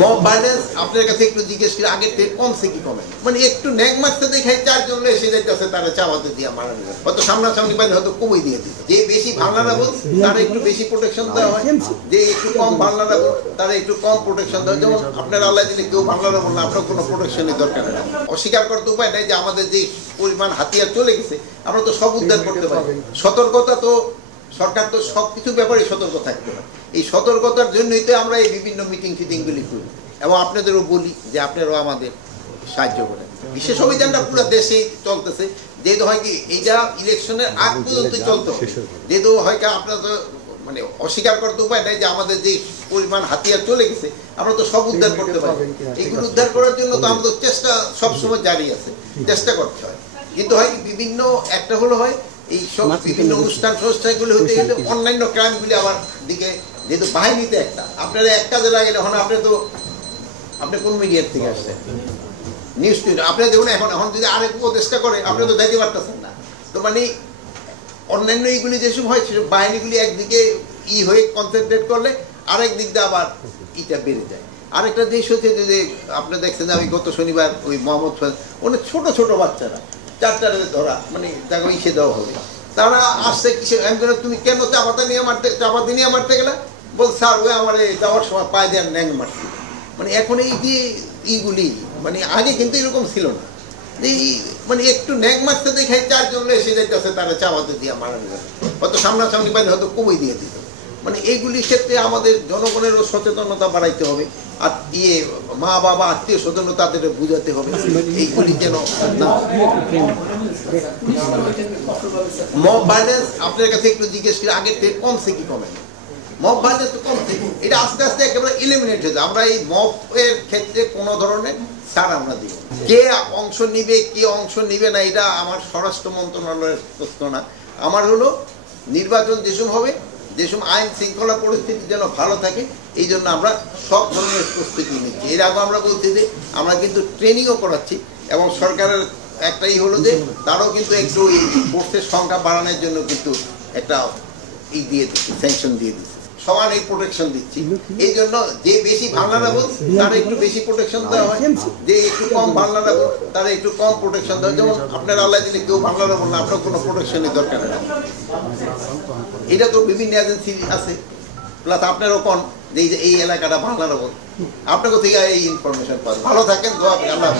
Mob violence আপনার কাছে একটু জিজ্ঞেস করে আগের থেকে কমছে কি কমে, মানে একটু ন্যাক মারতে দেখায় চারজন এসে যাইতেছে তারা চাওয়াতে দিয়ে মারা যাবে, হয়তো সামনাসামনি পাইলে হয়তো কমই দিয়ে দিত। যে বেশি ভালনারেবল তারা একটু বেশি প্রোটেকশন দেওয়া হয়, যে একটু কম ভালনারেবল তারা একটু কম প্রোটেকশন দেওয়া হয়। যেমন আপনার আল্লাহ দিলে কেউ ভালনারেবল না, আপনার কোনো প্রোটেকশনের দরকার নেই। অস্বীকার করতে উপায় নেই যে আমাদের যে পরিমাণ হাতিয়ার চলে গেছে আমরা তো সব উদ্ধার করতে পারি। সতর্কতা তো সরকার তো সবকিছু ব্যাপারে সতর্ক থাকতে হয়। এই সতর্কতার জন্যই তো আমরা এই বিভিন্ন মিটিং ফিটিংগুলি করি এবং আপনাদেরও বলি যে আপনারাও আমাদের সাহায্য করেন। বিশেষ অভিযানটা পুরো দেশেই চলতেছে, যেহেতু হয় কি এইটা ইলেকশনের আগ পর্যন্ত চলতে হবে, যেহেতু হয় কি আপনারা তো মানে অস্বীকার করতে উপায় নেই যে আমাদের যে পরিমাণ হাতিয়ার চলে গেছে আমরা তো সব উদ্ধার করতে পারি। এইগুলো উদ্ধার করার জন্য তো আমাদের চেষ্টা সবসময় জারি আছে, চেষ্টা করতে হয়। কিন্তু হয় কি বিভিন্ন একটা হলো হয় এই সব বিভিন্ন অনুষ্ঠান সংস্থাগুলি হতে গেলে অন্যান্য ক্রাইমগুলি আবার দিকে, যেহেতু বাহিনীতে একটা আপনারা এক কাজে লাগে এখন আপনি কোন মিডিয়ার থেকে আসছেন নিউজ টিউজ আপনারা দেখুন এখন এখন যদি আরেক উপদেষ্টা করে আপনি তো দেখতে পারতেছেন না। তো মানে অন্যান্য এইগুলি যেসব হয় সেসব বাহিনীগুলি একদিকে হয়ে কনসেন্ট্রেট করলে আরেক দিক দিয়ে আবার ইটা বেড়ে যায়। আরেকটা দেশ হচ্ছে যে আপনি দেখছেন যে আমি গত শনিবার ওই মোহাম্মদ অনেক ছোট ছোট বাচ্চারা চারটারে ধরা মানে তাকে ইসে দেওয়া হবে, তারা আসছে কিসে একজনে তুমি কেন চাপাতি নিয়ে মারতে গেলে বল স্যার ওই আমার যাওয়ার সময় পায়ে দেওয়ার ন্যাং মারছি। মানে এখন এই যে এইগুলি মানে আগে কিন্তু এরকম ছিল না, যে মানে একটু ন্যাক মারতে দেখায় চারজন এসে যাইতেছে তারা চাপাতি দিয়ে মারা যাবে, হয়তো সামনাসামনি পাইলে হয়তো কমই দিয়ে দিত। মানে এইগুলির ক্ষেত্রে আমাদের জনগণেরও সচেতনতা বাড়াইতে হবে, আর মা বাবা আত্মীয় স্বজন তাদের বুঝাতে হবে এইগুলি যেন না। মব ভাইলেন্স আপনার কাছে একটু জিজ্ঞেস করে আগের থেকে কমছে কি কমে, মব ভাইলেন্স তো কমছে, এটা আস্তে আস্তে একেবারে এলিমিনেট হয়েছে। আমরা এই মব এর ক্ষেত্রে কোনো ধরনের ছাড় আমরা দিই, কে অংশ নিবে কে অংশ নিবে না এটা আমার স্বরাষ্ট্র মন্ত্রণালয়ের প্রশ্ন না। আমার হলো নির্বাচন যেসব হবে, যেসব আইন শৃঙ্খলা পরিস্থিতি যেন ভালো থাকে এই জন্য আমরা সব ধরনের প্রস্তুতি নিচ্ছি। এর আগে আমরা বলছি যে আমরা কিন্তু ট্রেনিংও করাচ্ছি এবং সরকারের একটাই হলো যে তারাও কিন্তু একটু এই ফোর্সের সংখ্যা বাড়ানোর জন্য কিন্তু একটা দিয়ে দিচ্ছে, স্যাংশন দিয়ে দিচ্ছে, সমান এই প্রোটেকশন দিচ্ছি। এই জন্য যে বেশি ভালনারেবল তারা একটু বেশি প্রোটেকশন দেওয়া হয়, যে একটু কম ভালনারেবল তারা একটু কম প্রোটেকশন দেওয়া হয়। যেমন আপনার আল্লাহ দিলে কেউ ভালনারেবল না, আপনার কোনো প্রোটেকশনের দরকার নেই। এটা তো বিভিন্ন এজেন্সি আছে, প্লাস আপনারও কোন যে এই এলাকাটা ভালনারেবল, আপনাকে থেকে এই ইনফরমেশন পাবেন। ভালো থাকেন, দোয়া আল্লাহ।